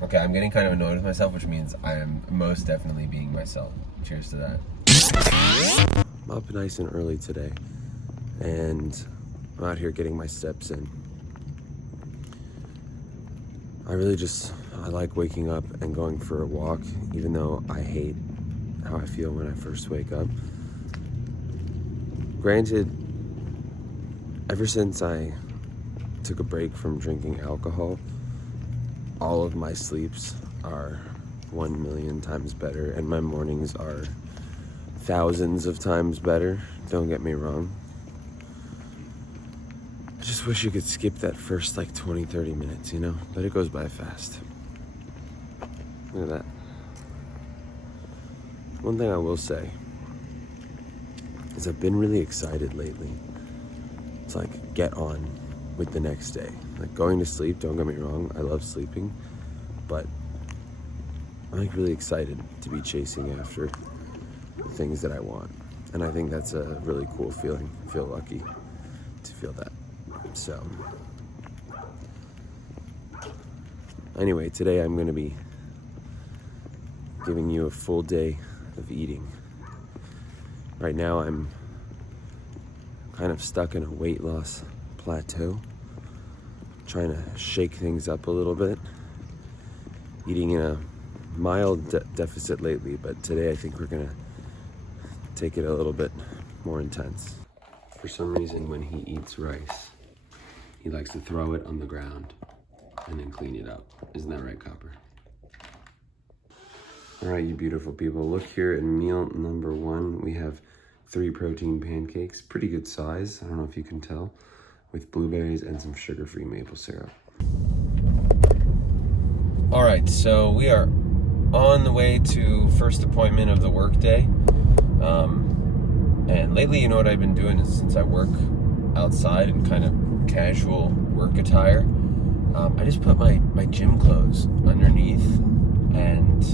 Okay, I'm getting kind of annoyed with myself, which means I am most definitely being myself. Cheers to that. I'm up nice and early today, and I'm out here getting my steps in. I like waking up and going for a walk, even though I hate how I feel when I first wake up. Granted, ever since I took a break from drinking alcohol, all of my sleeps are 1,000,000 times better, and my mornings are thousands of times better. Don't get me wrong. I just wish you could skip that first 20, 30 minutes, But it goes by fast. Look at that. One thing I will say is I've been really excited lately. It's get on with the next day. Going to sleep, don't get me wrong, I love sleeping, but I'm really excited to be chasing after the things that I want. And I think that's a really cool feeling. I feel lucky to feel that. So, anyway, today I'm gonna be giving you a full day of eating. Right now I'm kind of stuck in a weight loss plateau, trying to shake things up a little bit, eating in a mild deficit lately, but today I think we're gonna take it a little bit more intense. For some reason, when he eats rice, he likes to throw it on the ground and then clean it up. Isn't that right, Copper? All right, you beautiful people, look here at meal number 1. We have 3 protein pancakes, pretty good size, I don't know if you can tell, with blueberries and some sugar-free maple syrup. All right, so we are on the way to first appointment of the workday. And lately, you know what I've been doing is, since I work outside in kind of casual work attire, I just put my gym clothes underneath and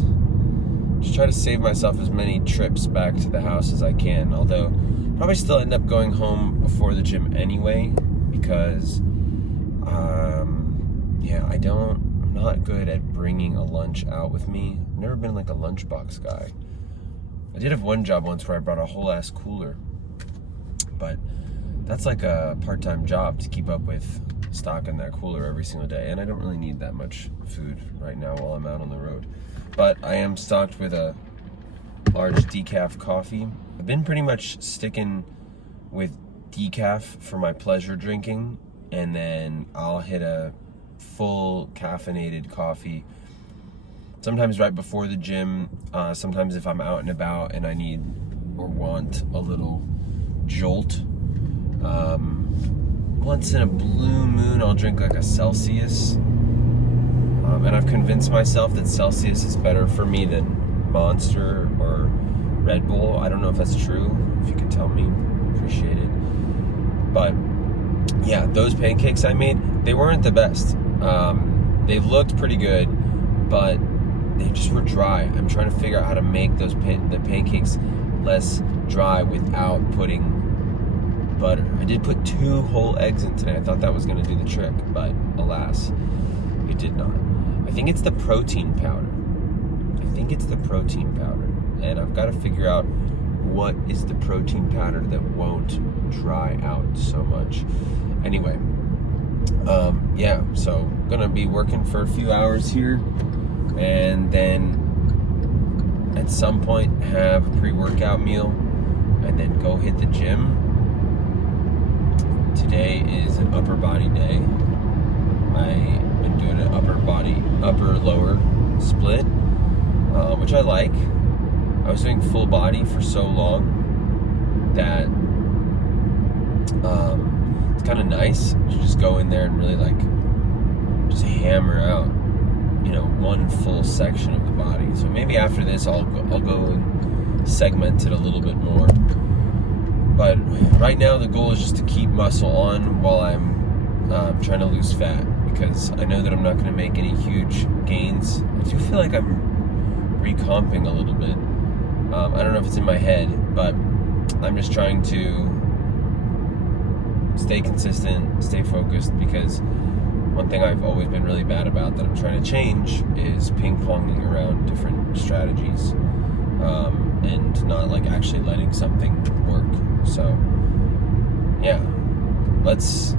just try to save myself as many trips back to the house as I can. Although, probably still end up going home before the gym anyway, because, I'm not good at bringing a lunch out with me. I've never been a lunchbox guy. I did have one job once where I brought a whole ass cooler, but that's like a part-time job to keep up with stock in that cooler every single day, and I don't really need that much food right now while I'm out on the road. But I am stocked with a large decaf coffee. I've been pretty much sticking with decaf for my pleasure drinking, and then I'll hit a full caffeinated coffee sometimes right before the gym, sometimes if I'm out and about and I need or want a little jolt. Once in a blue moon, I'll drink a Celsius. And I've convinced myself that Celsius is better for me than Monster or Red Bull. I don't know if that's true. If you could tell me, appreciate it. But yeah, those pancakes I made, they weren't the best. They looked pretty good, but they just were dry. I'm trying to figure out how to make the pancakes less dry without putting butter. I did put 2 whole eggs in today. I thought that was going to do the trick, but alas, it did not. I think it's the protein powder. And I've got to figure out what is the protein powder that won't dry out so much. Anyway, so gonna be working for a few hours here, and then at some point have a pre-workout meal, and then go hit the gym. Today is an upper body day. I've been doing an upper-lower split, which I like. I was doing full body for so long that it's kind of nice to just go in there and really just hammer out, one full section of the body. So maybe after this, I'll go and segment it a little bit more. But right now, the goal is just to keep muscle on while I'm trying to lose fat, because I know that I'm not going to make any huge gains. I do feel like I'm recomping a little bit. I don't know if it's in my head, but I'm just trying to stay consistent, stay focused, because One thing I've always been really bad about that I'm trying to change is ping-ponging around different strategies, and not like actually letting something work. So yeah, let's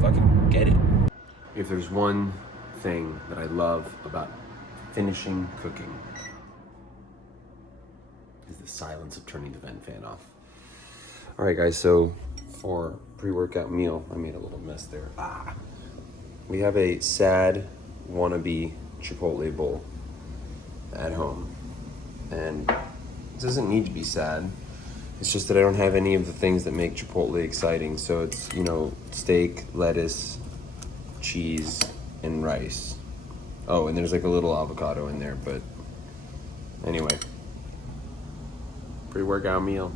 fucking get it. If there's one thing that I love about finishing cooking, is the silence of turning the vent fan off. All right, guys, so for pre-workout meal, I made a little mess there. We have a sad wannabe Chipotle bowl at home. And it doesn't need to be sad. It's just that I don't have any of the things that make Chipotle exciting. So it's, you know, steak, lettuce, cheese, and rice. Oh, and there's like a little avocado in there, but anyway. Pre-workout meal.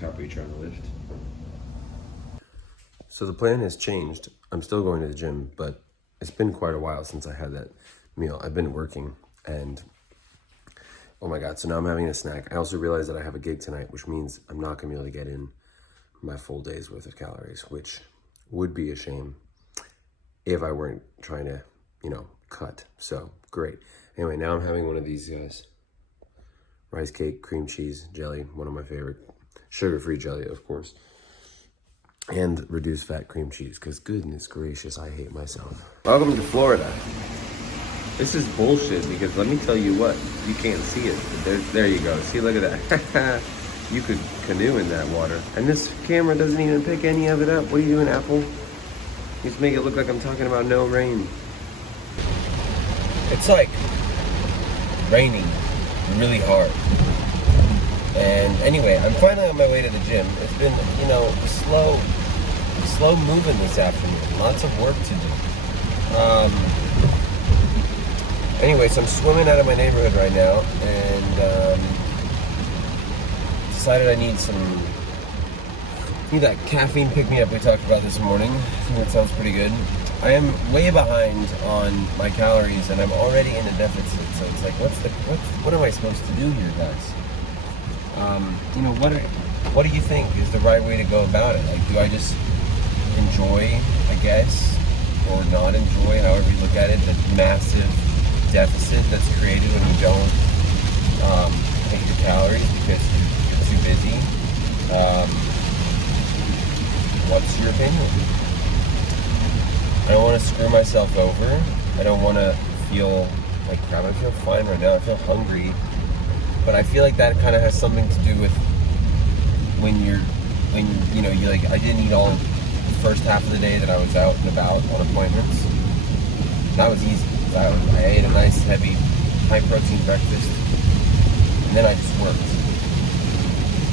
Copy you trying to lift. So the plan has changed. I'm still going to the gym, but it's been quite a while since I had that meal. I've been working and oh my God, so now I'm having a snack. I also realized that I have a gig tonight, which means I'm not gonna be able to get in my full day's worth of calories, which would be a shame if I weren't trying to, you know, cut. So great. Anyway, now I'm having one of these guys. Rice cake, cream cheese, jelly, one of my favorite. Sugar-free jelly, of course. And reduced fat cream cheese, because goodness gracious, I hate myself. Welcome to Florida. This is bullshit, because let me tell you what, you can't see it. But there you go. See, look at that. You could canoe in that water. And this camera doesn't even pick any of it up. What are you doing, Apple? You just make it look like I'm talking about no rain. It's like raining really hard. And anyway, I'm finally on my way to the gym. It's been, you know, slow moving this afternoon. Lots of work to do. Anyway, so I'm swimming out of my neighborhood right now, and decided I need that caffeine pick-me-up we talked about this morning. I think that sounds pretty good. I am way behind on my calories, and I'm already in a deficit. So it's like, what am I supposed to do here, guys? You know, what do you think is the right way to go about it? Like, do I just enjoy, I guess, or not enjoy, however you look at it, the massive deficit that's created when you don't take your calories because you're too busy? What's your opinion? I don't want to screw myself over. I don't want to feel like crap. I feel fine right now. I feel hungry. But I feel like that kind of has something to do with when you know, you like, I didn't eat all the first half of the day that I was out and about on appointments. That was easy. I ate a nice, heavy, high-protein breakfast, and then I just worked.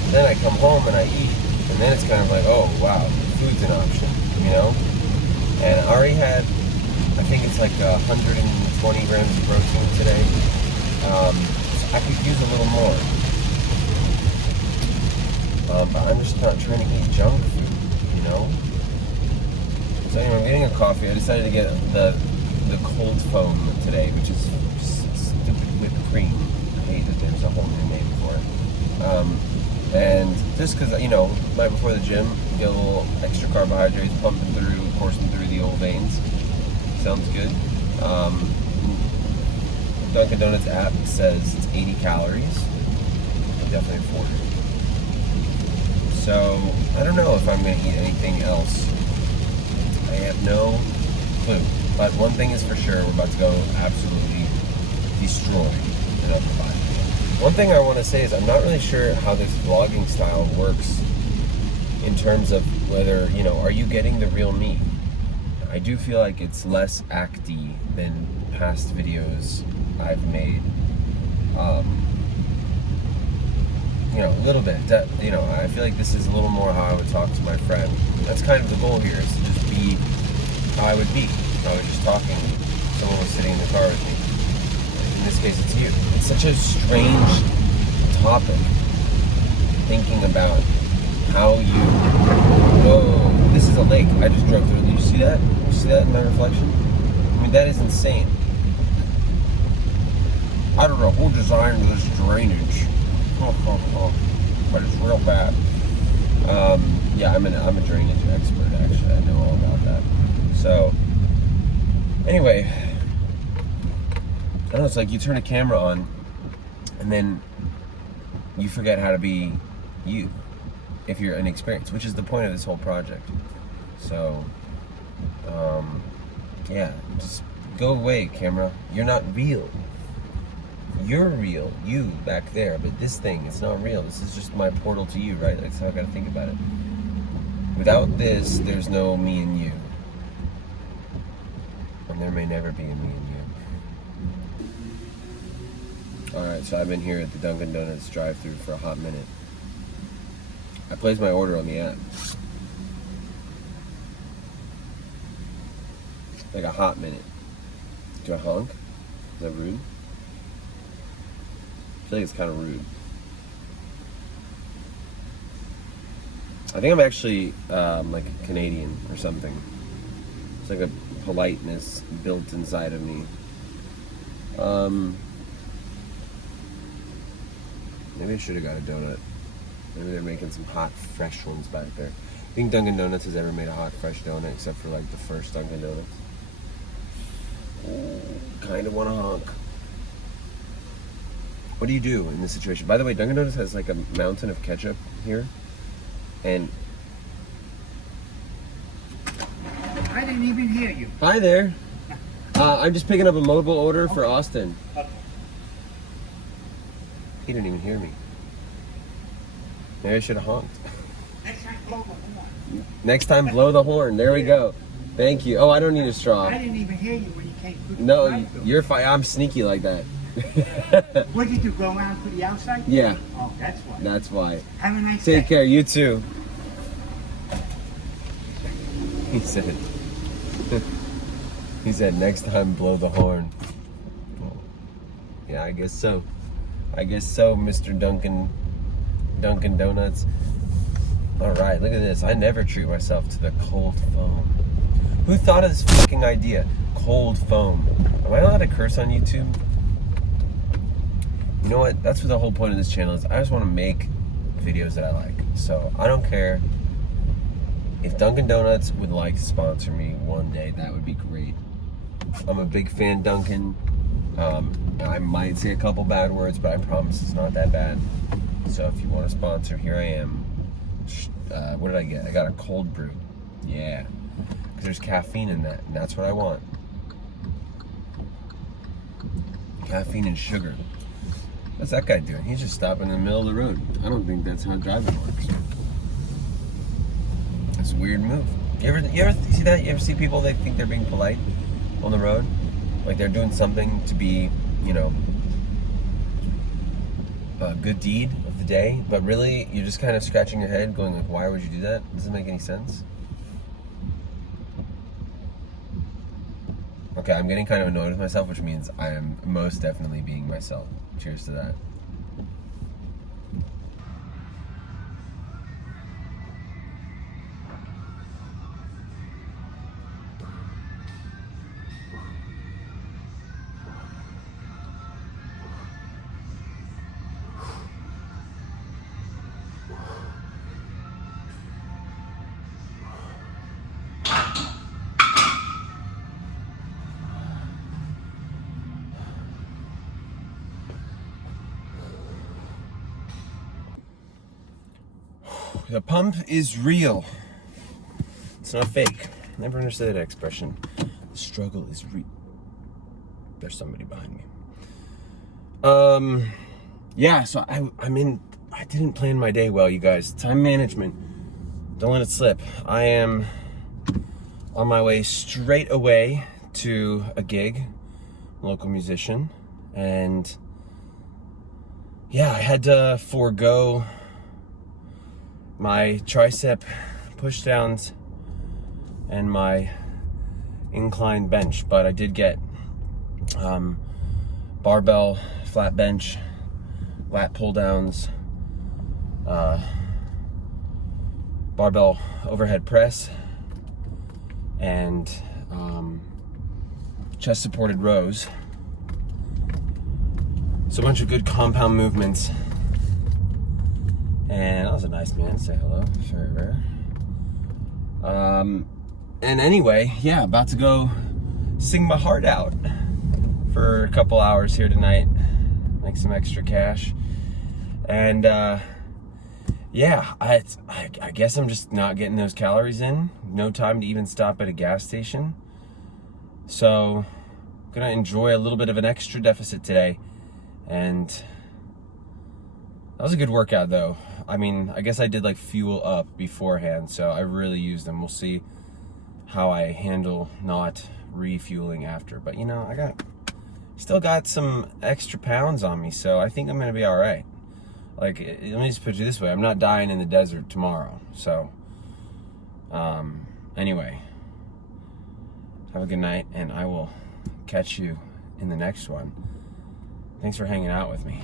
Then I come home and I eat, and then it's kind of like, oh, wow, food's an option, you know? And I already had, I think it's like 120 grams of protein today. I could use a little more. But I'm just not trying to eat junk food, you know? So anyway, I'm getting a coffee. I decided to get the cold foam today, which is just stupid whipped cream. I hate that there's a whole new name for it. And just because, you know, right before the gym, get a little extra carbohydrates pumping through, coursing through the old veins. Sounds good. Dunkin' Donuts app says it's 80 calories. I'll definitely afford it. So, I don't know if I'm going to eat anything else. I have no clue. But one thing is for sure, we're about to go absolutely destroy another body. One thing I want to say is I'm not really sure how this vlogging style works in terms of whether, you know, are you getting the real me? I do feel like it's less acty than past videos I've made. You know, a little bit. You know, I feel like this is a little more how I would talk to my friend. That's kind of the goal here, is to just be how I would be. I was just talking. Someone was sitting in the car with me. In this case, it's you. It's such a strange topic. Thinking about how you. Whoa! This is a lake. I just drove through. Did you see that? Did you see that in my reflection? I mean, that is insane. I don't know who designed this drainage. But it's real bad. Yeah, I'm a drainage expert, actually. I know all about that. So, anyway, I don't know, it's like you turn a camera on, and then you forget how to be you, if you're inexperienced, which is the point of this whole project. So, yeah, just go away, camera. You're not real. You're real, you back there, but this thing, it's not real. This is just my portal to you, right? That's how I gotta think about it. Without this, there's no me and you. And there may never be a me and you. Alright, so I've been here at the Dunkin' Donuts drive-thru for a hot minute. I placed my order on the app. Like a hot minute. Do I honk? Is that rude? I feel like it's kind of rude. I think I'm actually like a Canadian or something. It's like a politeness built inside of me. Maybe I should have got a donut. Maybe they're making some hot, fresh ones back there. I think Dunkin' Donuts has ever made a hot, fresh donut except for like the first Dunkin' Donuts. Kind of want to honk. What do you do in this situation? By the way, Dunkin' Donuts has like a mountain of ketchup here. And I didn't even hear you. hi there. I'm just picking up a mobile order for Austin. He didn't even hear me. Maybe I should have honked. Next time, blow the horn. Next time, blow the horn. There we go. Thank you. Oh, I don't need a straw. I didn't even hear you when you came through the No, drive-thru. you're fine. I'm sneaky like that. What did you do, go around to the outside? Yeah. Oh, that's why. That's why. Have a nice Take day. care. You too. He said. He said next time blow the horn. Yeah, I guess so. I guess so, Mr. Dunkin' Donuts. All right, look at this. I never treat myself to the cold foam. Who thought of this fucking idea? Cold foam. Am I allowed to curse on YouTube? You know what? That's what the whole point of this channel is. I just want to make videos that I like. So I don't care if Dunkin' Donuts would like to sponsor me one day. That would be great. I'm a big fan, Dunkin'. I might say a couple bad words, but I promise it's not that bad. So if you want to sponsor, here I am. What did I get? I got a cold brew. Yeah. Because there's caffeine in that, and that's what I want. Caffeine and sugar. What's that guy doing? He's just stopping in the middle of the road. I don't think that's how driving works. That's a weird move. You ever see that? You ever see people that think they're being polite on the road? Like they're doing something to be, you know, a good deed of the day, but really you're just kind of scratching your head going like, why would you do that? Doesn't make any sense. Okay, I'm getting kind of annoyed with myself, which means I am most definitely being myself. Cheers to that. The pump is real. It's not fake. Never understood that expression. The struggle is real. There's somebody behind me. Yeah, so I didn't plan my day well, you guys. Time management. Don't let it slip. I am on my way straight away to a gig, local musician, and yeah, I had to forego my tricep pushdowns and my incline bench, but I did get barbell flat bench, lat pull downs, barbell overhead press, and chest supported rows. So a bunch of good compound movements. And that was a nice man. Say hello. Very rare. And anyway, yeah, about to go sing my heart out for a couple hours here tonight, make some extra cash. And yeah, I guess I'm just not getting those calories in. No time to even stop at a gas station. So I'm gonna enjoy a little bit of an extra deficit today. And that was a good workout though. I mean, I guess I did like fuel up beforehand, so I really used them. We'll see how I handle not refueling after. But you know, still got some extra pounds on me, so I think I'm gonna be all right. Like, let me just put it this way, I'm not dying in the desert tomorrow. So, anyway, have a good night, and I will catch you in the next one. Thanks for hanging out with me.